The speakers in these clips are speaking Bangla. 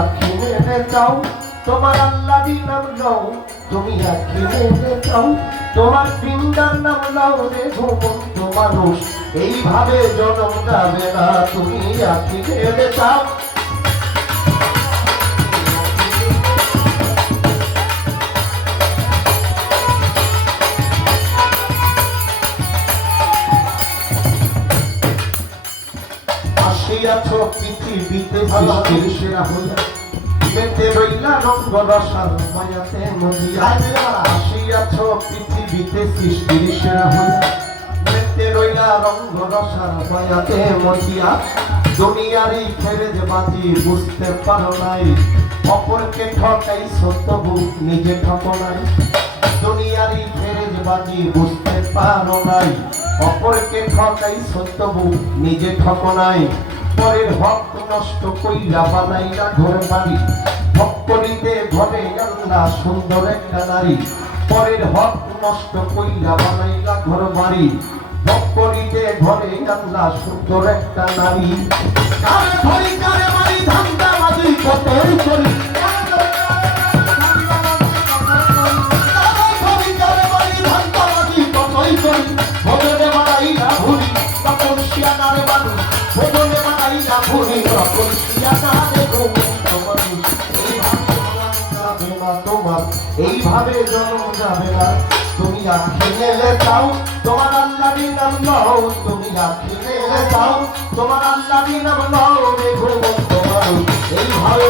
আঁখি মেলে চাও তোমার আল্লাহরই নাম নাও, তুমি আঁখি মেলে চাও তোমার বৃন্দার নাম নাও রে ঘুমন্ত মানুষ, এইভাবে জনম যাবে না, তুমি আঁখি মেলে চাও। আসিয়াছ পৃথিবীতে সৃষ্টির সেরা হইয়া, মেতে রইলা রঙ্গ রসার মায়াতে মজিয়া। আসিয়াছ পৃথিবীতে সৃষ্টির সেরা হইয়া, মেতে রইলা রঙ্গ রসার মায়াতে মজিয়া। দুনিয়ারই ফেরেজ বাজি বুঝতে পারো নাই, অপরকে ঠকাইছো তবু নিজে ঠকো নাই। দুনিয়ারই ফেরেজ বাজি বুঝতে পারো নাই, অপরকে ঠকাইছো তবু নিজে ঠকো নাই। পরের হক নষ্ট কইরা বানাইলা ঘর বাড়ি, হক করিতে ঘরে আল্লাহ সুন্দর একটা নারী। পরের হক নষ্ট কইরা বানাইলা ঘর বাড়ি, হক করিতে ঘরে আল্লাহ সুন্দর একটা নারী। কারে ধরি কারে মারি ধান্দাবাজি কতই করি, ভোজনে মারাইলা ভুরি তখন শিয়ানারে মানুষ, ভোজনে মারাইলা ভুরি তখন শিয়ানারে ঘুমন্ত মানুষ। এইভাবে জন্ম যাবে না, তুমি আঁখি মেলে চাও তোমার আল্লাহরই নাম নাও, তুমি আঁখি মেলে চাও তোমার আল্লাহরই নাম নাও রে ঘুমন্ত মানুষ, এইভাবে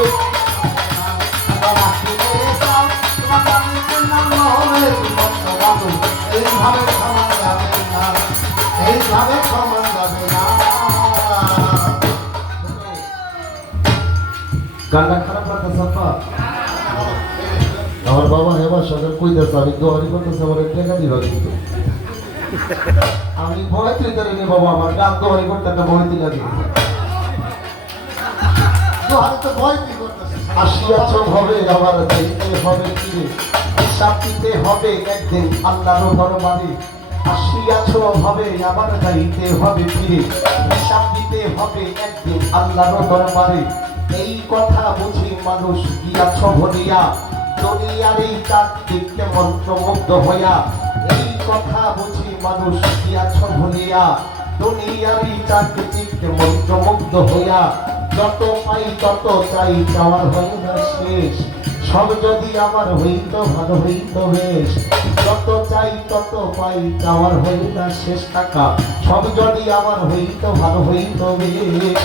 আঁখি মেলে চাও তোমার আল্লাহরই নাম নাও রে ঘুমন্ত মানুষ, এইভাবে ক্ষমা যাবে না, এইভাবে ক্ষমা যাবে না। গানটা খারাপ লাগতেছে আপা? আমার বাবা হেবার সঙ্গে কইতেছে আমি দোয়ারি করতেছে, আমার টাকা দিল কিন্তু আমি ভয় তুই করিনি বাবা, আমার গান দোয়ারি করতে একটা ভয় দিল। আসিয়াছ হবে আবার যাইতে হবে ফিরে, হিসাব দিতে হবে একদিন আল্লাহর দরবারে। আসিয়াছ হবে আবার যাইতে হবে ফিরে, হিসাব দিতে হবে একদিন আল্লাহর দরবারে। এই কথা বুঝি মানুষ গিয়াছ ভরিয়া, দুনিয়ার এই চাকরিকে মন্ত্রমুগ্ধ হইয়া। এই কথা বুঝি মানুষ গিয়াছ ভরিয়া, দুনিয়ার এই চাকরিকে মন্ত্রমুগ্ধ হইয়া। যত পাই তত চাই, চাওয়ার হয় না শেষ, সব যদি আমার হইত ভালো হইত বেশ। যত চাই তত পাই, চাওয়ার হয় না শেষ টাকা, সব যদি আমার হইত ভালো হইত বেশ।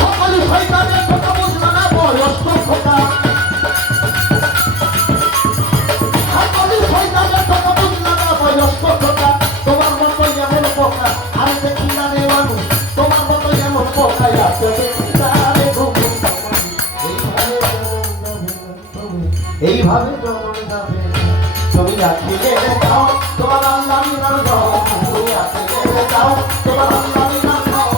সকল শয়তানের কথা বুঝলা না বয়স্ক খোকা, সকল শয়তানের কথা বুঝলা না বয়স্ক খোকা। তোমার মতো এমন পোকা আর দেখি না রে মানুষ, তোমার মতো এমন পোকা আছে দেখি না রে ঘুমন্ত মানুষ। এইভাবে জন্ম যাবে, তুমি আঁখি মেলে চাও তোমার আল্লাহরই নাম নাও, তুমি আঁখি মেলে চাও তোমার আল্লাহরই নাম নাও।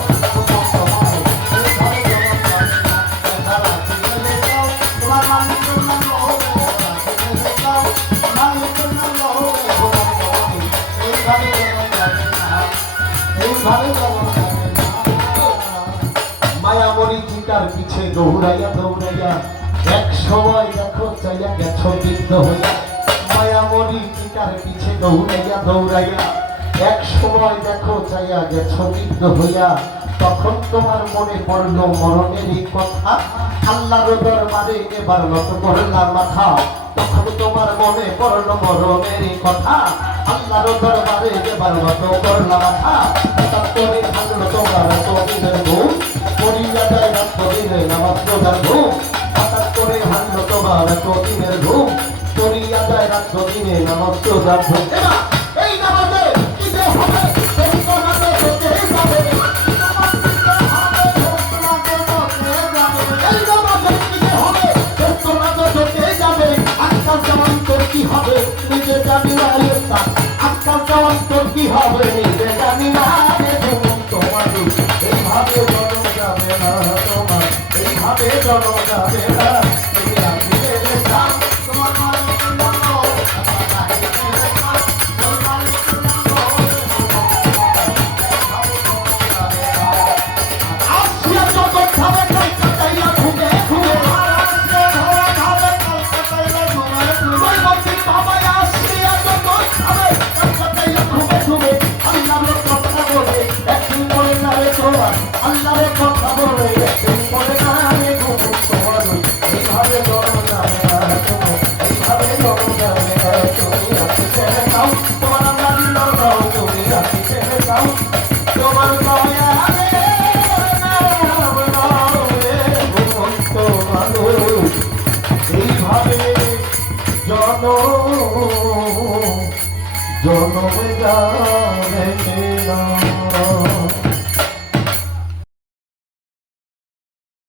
মায়ামরি চিতার পিছে দৌড়াইয়া দৌড়াইয়া, এক সময় দেখো চাইয়া গেছ বৃদ্ধ হইয়া। মায়ামরি চিতার পিছে দৌড়াইয়া দৌড়াইয়া, এক সময় দেখো চাইয়া গেছ বৃদ্ধ হইয়া। তখন তোমার মনে পড়ল মরণেরই কথা, আল্লাহর দরবারে এবার নত করলাম মাথা। তখন তোমার মনে পড়ল মরণেরই কথা, আল্লাহর দরবারে এবার নত করলাম মাথা। তারপরে ভাঙল তোমার তদিনের ঘুম, পড়িয়া যায় রাত দিনে নামাজ রোজার ঘুম। হঠাৎ করে ভাঙল তোমার তদিনের ঘুম, পড়িয়া যায় রাত দিনে নামাজ রোজার ঘুম। এই নামাজে দিতে হবে, এই নামাজে দিতে হবে, কি হবে নিজে জানি না, আজকাল জওয়ান তোর কি হবে নিজে জানি না। তোমার এইভাবে জন্ম যাবে না, তোমার এইভাবে জন্ম যাবে না, তুমি আঁখি মেলে চাও তোমার আসিয়া যত খাবে ঘুরে ঘুরে জনম জনম